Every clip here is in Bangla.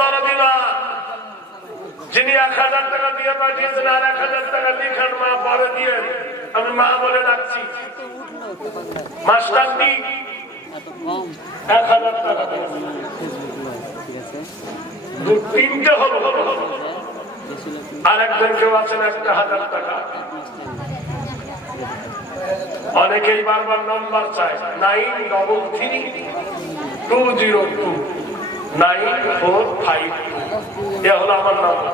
দরদিবা যিনি এক হাজার টাকা দিয়ে পাঠিয়েছেন আর হাজার টাকা দিয়ে আমি মা বলে ডাকছি মাস্টারটি এক হাজার টাকা দু তিনটে হলো আর একজন কেউ আছেন একটা হাজার টাকা অনেকেই বারবার নাম্বার চায়, nine double three two zero two nine four five এ হলো আমার নাম্বার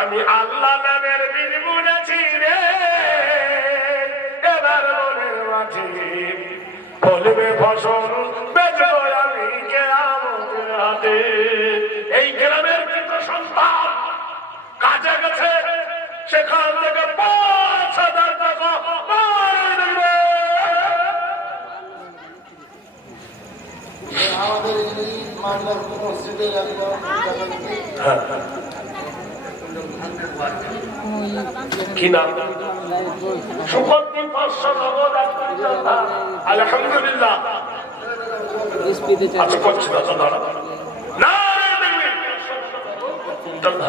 আমি আল্লাহ নামের সেখান থেকে পাঁচ হাজার টাকা আমাদের মামলার মসজিদে কি নাম? সুখদ্দিন পাঁচশো নগদ আলহামদুলিল্লাহ। এসপিতে করছি না তো দাঁড়া না। দেখবি চল না।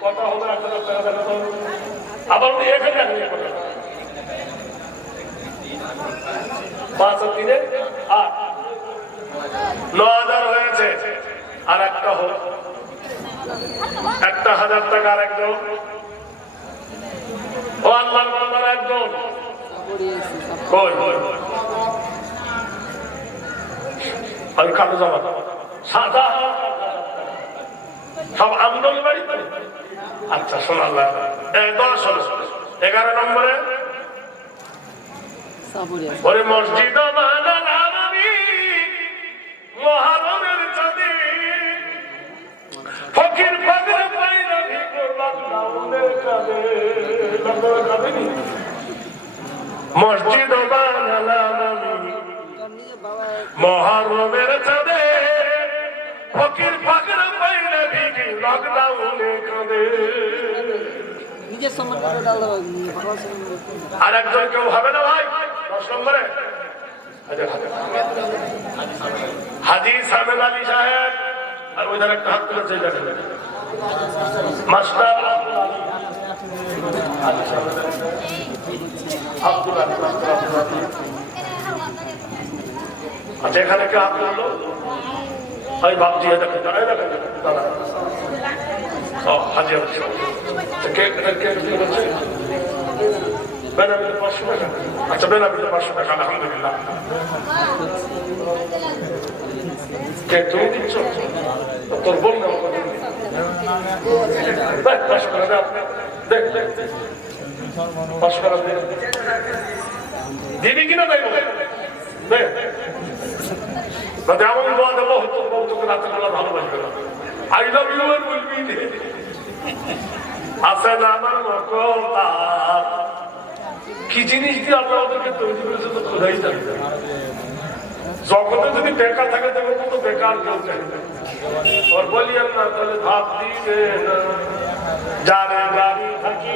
তাকবীর। হবে এক হাজার টাকা তো? আবার উনি এক হাজার নিয়ে পাঁচ আর তিনে আট। ন হাজার হয়েছে, আর একটা হোক একটা হাজার টাকা আর একজন। ও আল্লাহ বান্দার একজন। কই? ওই কালো জামা। সাদা। সব আমদল বাড়ি? আচ্ছা দশ হলো। এগারো নম্বরে। ওরে মসজিদ মহারমের চাঁদে। ফকির ফাকির পাইলা ভিগো লকডাউনের কালে লকডাউনের কালে নি? মসজিদ লকডাউনে কাঁদে। নিজের সম্মান করে আর একজন কেউ হবে না ভাই? দশ নম্বরে। হাজি সামেদ আলী সাহেব। আর ওই একটা হাত তুলে চেয়ে যাবে মাস্টার আব্দুল। আচ্ছা এখানে কে হাত তুললো ওই বাপজি দেখেন দেখেন ও হাজি আলী সাহেব। আচ্ছা, কে কে কে কে বলছে? বেনাবিতে পাঁচশো টাকা আচ্ছা বেনাবিতে পাঁচশো টাকা আলহামদুলিল্লাহ কে তুমি দিচ্ছ তোর বোন না। দেখ, পাঁচশো টাকা। দেখ, দেখ, দেখ। পাঁচশো টাকা। দিবি কিনা দেখ দে না তো এমন দোয়া দেবো হতো তোকে রাতের বেলা ভালোবাসবে না আই লাভ ইউ বলবি আমার জিনিস দিয়ে ওদেরকে তৈরি করেছে তো জগতে যদি বেকার থাকে তবে তো বেকার কেউ চাই না। ওর না তাহলে ভাব দিবে থাকি।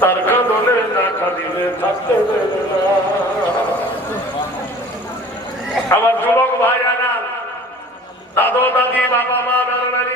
তার কাঁদনে না কাঁদিলে থাকতে আমার যুবক ভাইয়ারা, দাদু, দাদি, বাবা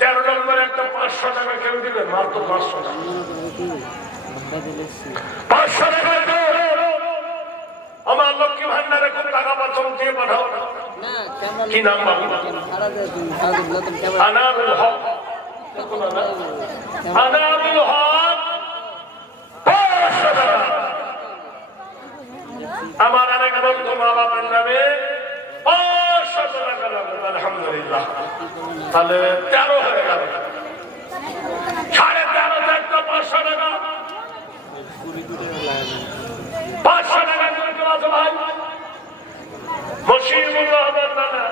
তেরো নম্বরে একটা পাঁচশো টাকা কেউ দিবে? মাত্র পাঁচশো টাকা। পাঁচশো টাকা আমার লক্ষ্মী ভান্ডারে খুব টাকা পাচ্ছ দিয়ে পাঠাও। কি নাম বাবু? আনারুল হক। আনারুল হক। আমার আরেক বন্ধু মা বাবার নামে আলহামদুলিল্লাহ। তাহলে তেরো হয়ে গেল সাড়ে তেরো একটা পাঁচশো টাকা। পাঁচশো টাকা করে দেওয়া ভাই। মসিবুর রহমান নানা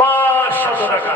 পাঁচশো টাকা।